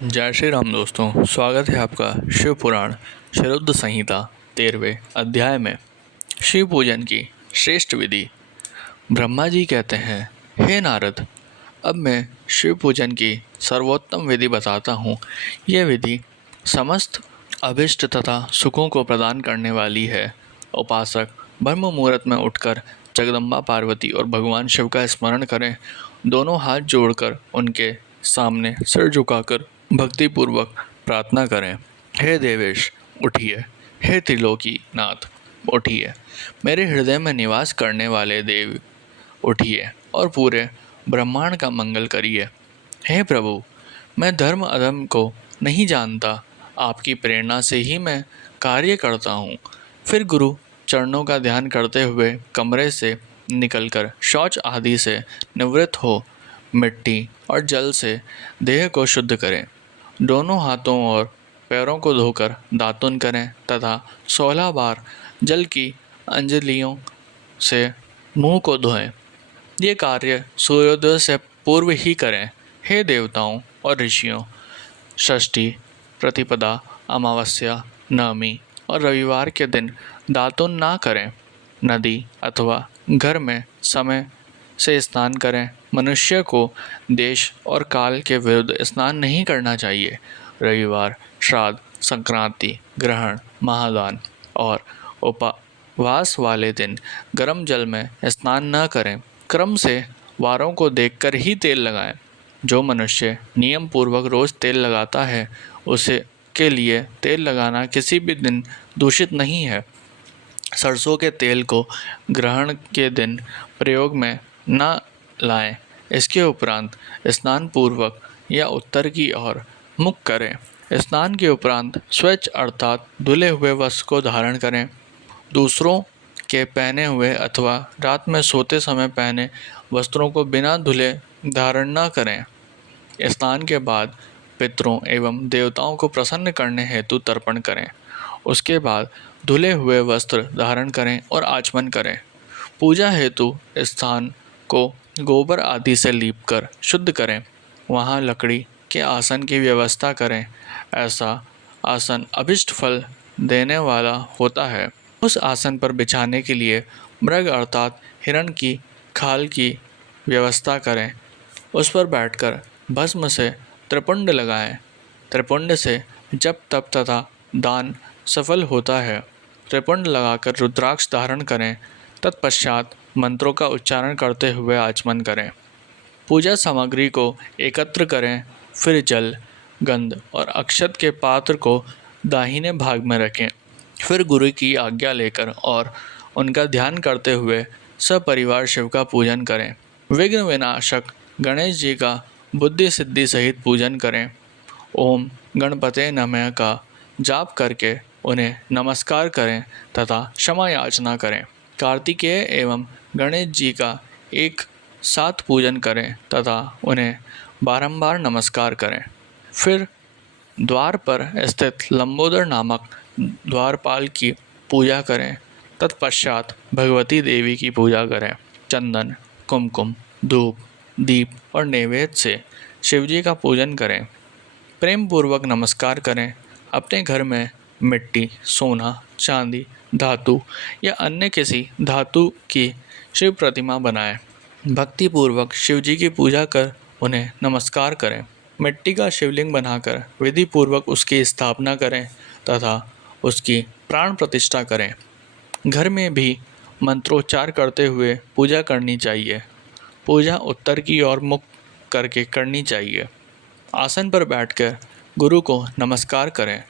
जय श्री राम दोस्तों, स्वागत है आपका शिव पुराण शरुद्ध संहिता 13वें अध्याय में। शिव पूजन की श्रेष्ठ विधि। ब्रह्मा जी कहते हैं, हे नारद, अब मैं शिव पूजन की सर्वोत्तम विधि बताता हूँ। यह विधि समस्त अभिष्ट तथा सुखों को प्रदान करने वाली है। उपासक ब्रह्म मुहूर्त में उठकर जगदम्बा पार्वती और भगवान शिव का स्मरण करें। दोनों हाथ जोड़कर उनके सामने सिर झुकाकर भक्तिपूर्वक प्रार्थना करें। हे देवेश उठिए, हे त्रिलोकी नाथ उठिए, मेरे हृदय में निवास करने वाले देव उठिए और पूरे ब्रह्मांड का मंगल करिए। हे प्रभु, मैं धर्म अधर्म को नहीं जानता, आपकी प्रेरणा से ही मैं कार्य करता हूँ। फिर गुरु चरणों का ध्यान करते हुए कमरे से निकलकर शौच आदि से निवृत्त हो मिट्टी और जल से देह को शुद्ध करें। दोनों हाथों और पैरों को धोकर दातुन करें तथा 16 बार जल की अंजलियों से मुंह को धोएं। ये कार्य सूर्योदय से पूर्व ही करें। हे देवताओं और ऋषियों, षष्ठी, प्रतिपदा, अमावस्या, नवमी और रविवार के दिन दातुन ना करें। नदी अथवा घर में समय से स्नान करें। मनुष्य को देश और काल के विरुद्ध स्नान नहीं करना चाहिए। रविवार, श्राद्ध, संक्रांति, ग्रहण, महादान और उपवास वाले दिन गर्म जल में स्नान न करें। क्रम से वारों को देखकर ही तेल लगाएं। जो मनुष्य नियम पूर्वक रोज तेल लगाता है, उसे के लिए तेल लगाना किसी भी दिन दूषित नहीं है। सरसों के तेल को ग्रहण के दिन प्रयोग में न लाएं। इसके उपरांत स्नान पूर्वक या उत्तर की ओर मुख करें। स्नान के उपरांत स्वच्छ अर्थात धुले हुए वस्त्र को धारण करें। दूसरों के पहने हुए अथवा रात में सोते समय पहने वस्त्रों को बिना धुले धारण न करें। स्नान के बाद पितरों एवं देवताओं को प्रसन्न करने हेतु तर्पण करें। उसके बाद धुले हुए वस्त्र धारण करें और आचमन करें। पूजा हेतु स्थान को गोबर आदि से लीपकर शुद्ध करें। वहाँ लकड़ी के आसन की व्यवस्था करें। ऐसा आसन अभिष्ट फल देने वाला होता है। उस आसन पर बिछाने के लिए मृग अर्थात हिरण की खाल की व्यवस्था करें। उस पर बैठकर भस्म से त्रिपुंड लगाएं। त्रिपुंड से जप तप तथा दान सफल होता है। त्रिपुंड लगाकर रुद्राक्ष धारण करें। तत्पश्चात मंत्रों का उच्चारण करते हुए आचमन करें। पूजा सामग्री को एकत्र करें। फिर जल, गंध और अक्षत के पात्र को दाहिने भाग में रखें। फिर गुरु की आज्ञा लेकर और उनका ध्यान करते हुए सपरिवार शिव का पूजन करें। विघ्न विनाशक गणेश जी का बुद्धि सिद्धि सहित पूजन करें। ओम गणपते नमः का जाप करके उन्हें नमस्कार करें तथा क्षमा याचना करें। कार्तिकेय एवं गणेश जी का एक साथ पूजन करें तथा उन्हें बारंबार नमस्कार करें। फिर द्वार पर स्थित लंबोदर नामक द्वारपाल की पूजा करें। तत्पश्चात भगवती देवी की पूजा करें। चंदन, कुमकुम, धूप, दीप और नैवेद्य से शिवजी का पूजन करें। प्रेम पूर्वक नमस्कार करें। अपने घर में मिट्टी, सोना, चांदी, धातु या अन्य किसी धातु की शिव प्रतिमा बनाएं। भक्ति पूर्वक शिवजी की पूजा कर उन्हें नमस्कार करें। मिट्टी का शिवलिंग बनाकर विधि पूर्वक उसकी स्थापना करें तथा उसकी प्राण प्रतिष्ठा करें। घर में भी मंत्रोच्चार करते हुए पूजा करनी चाहिए। पूजा उत्तर की ओर मुख करके करनी चाहिए। आसन पर बैठकर गुरु को नमस्कार करें।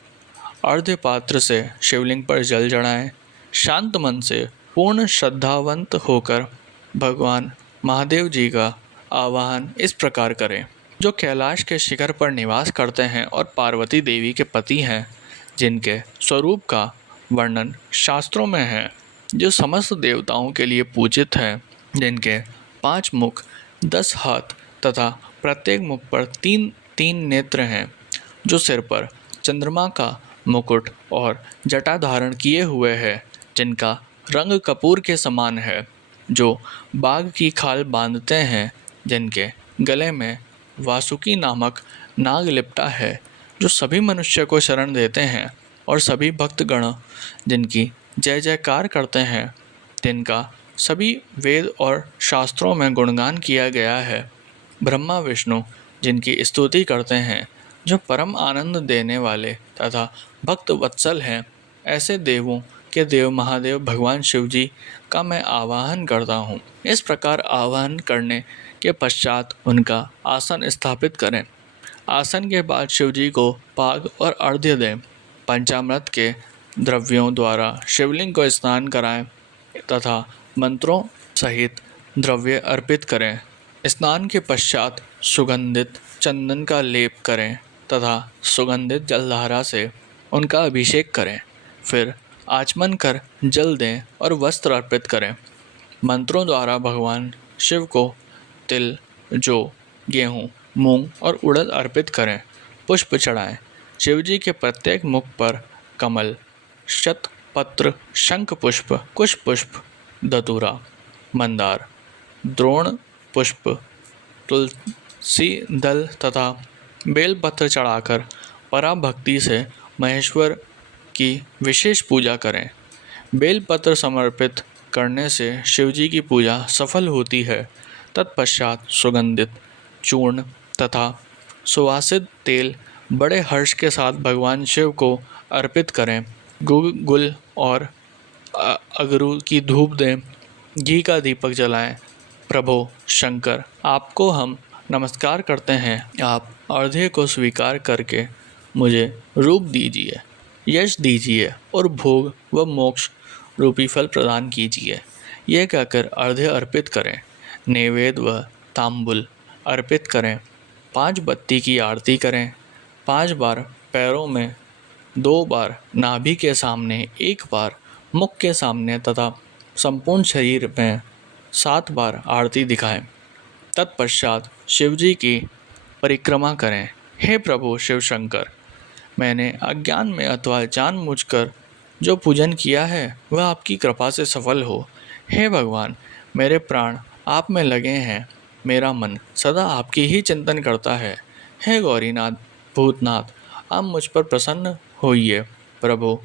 अर्घ्य पात्र से शिवलिंग पर जल चढ़ाएं। शांत मन से पूर्ण श्रद्धावंत होकर भगवान महादेव जी का आवाहन इस प्रकार करें। जो कैलाश के शिखर पर निवास करते हैं और पार्वती देवी के पति हैं, जिनके स्वरूप का वर्णन शास्त्रों में है, जो समस्त देवताओं के लिए पूजित हैं, जिनके 5 मुख, 10 हाथ तथा प्रत्येक मुख पर 3-3 नेत्र हैं, जो सिर पर चंद्रमा का मुकुट और जटा धारण किए हुए है, जिनका रंग कपूर के समान है, जो बाघ की खाल बांधते हैं, जिनके गले में वासुकी नामक नाग लिपटा है, जो सभी मनुष्य को शरण देते हैं और सभी भक्तगण जिनकी जय जयकार करते हैं, जिनका सभी वेद और शास्त्रों में गुणगान किया गया है। ब्रह्मा विष्णु जिनकी स्तुति करते हैं, जो परम आनंद देने वाले तथा भक्त वत्सल हैं, ऐसे देवों के देव महादेव भगवान शिव जी का मैं आवाहन करता हूँ। इस प्रकार आवाहन करने के पश्चात उनका आसन स्थापित करें। आसन के बाद शिव जी को पाग और अर्घ्य दें। पंचामृत के द्रव्यों द्वारा शिवलिंग को स्नान कराएं तथा मंत्रों सहित द्रव्य अर्पित करें। स्नान के पश्चात सुगंधित चंदन का लेप करें तथा सुगंधित जलधारा से उनका अभिषेक करें। फिर आचमन कर जल दें और वस्त्र अर्पित करें। मंत्रों द्वारा भगवान शिव को तिल, जौ, गेहूँ, मूंग और उड़द अर्पित करें। पुष्प चढ़ाएं। शिव जी के प्रत्येक मुख पर कमल, शतपत्र, शंख पुष्प, कुश पुष्प, धतूरा, मंदार, द्रोण पुष्प, तुलसी दल तथा बेलपत्र चढ़ाकर पराभक्ति से महेश्वर की विशेष पूजा करें। बेलपत्र समर्पित करने से शिव जी की पूजा सफल होती है। तत्पश्चात सुगंधित चूर्ण तथा सुवासित तेल बड़े हर्ष के साथ भगवान शिव को अर्पित करें। गुल और अगरू की धूप दें। घी का दीपक जलाएं। प्रभो शंकर, आपको हम नमस्कार करते हैं। आप अर्घ्य को स्वीकार करके मुझे रूप दीजिए, यश दीजिए और भोग व मोक्ष रूपी फल प्रदान कीजिए। यह कहकर अर्घ्य अर्पित करें। नैवेद्य व तांबुल अर्पित करें। 5 बत्ती की आरती करें। 5 बार पैरों में, 2 बार नाभि के सामने, 1 बार मुख के सामने तथा संपूर्ण शरीर में 7 बार आरती दिखाएं। तत्पश्चात शिव जी की परिक्रमा करें। हे प्रभु शिव शंकर, मैंने अज्ञान में अथवा जानबूझकर जो पूजन किया है वह आपकी कृपा से सफल हो। हे भगवान, मेरे प्राण आप में लगे हैं। मेरा मन सदा आपकी ही चिंतन करता है। हे गौरीनाथ, भूतनाथ, आप मुझ पर प्रसन्न होइए। प्रभु,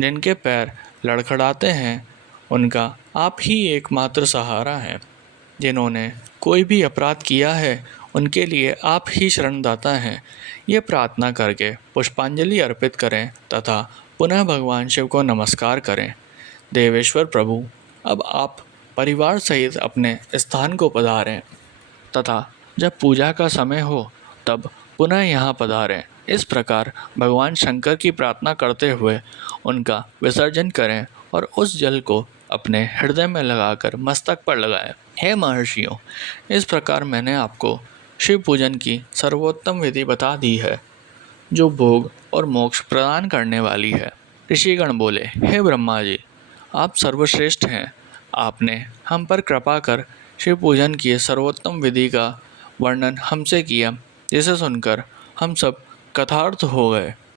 जिनके पैर लड़खड़ाते हैं उनका आप ही एकमात्र सहारा है। जिन्होंने कोई भी अपराध किया है उनके लिए आप ही शरणदाता हैं। ये प्रार्थना करके पुष्पांजलि अर्पित करें तथा पुनः भगवान शिव को नमस्कार करें। देवेश्वर प्रभु, अब आप परिवार सहित अपने स्थान को पधारें तथा जब पूजा का समय हो तब पुनः यहाँ पधारें। इस प्रकार भगवान शंकर की प्रार्थना करते हुए उनका विसर्जन करें और उस जल को अपने हृदय में लगाकर मस्तक पर लगाएं। हे महर्षियों, इस प्रकार मैंने आपको शिव पूजन की सर्वोत्तम विधि बता दी है, जो भोग और मोक्ष प्रदान करने वाली है। ऋषिगण बोले, हे ब्रह्मा जी, आप सर्वश्रेष्ठ हैं। आपने हम पर कृपा कर शिव पूजन की सर्वोत्तम विधि का वर्णन हमसे किया, जिसे सुनकर हम सब कृतार्थ हो गए।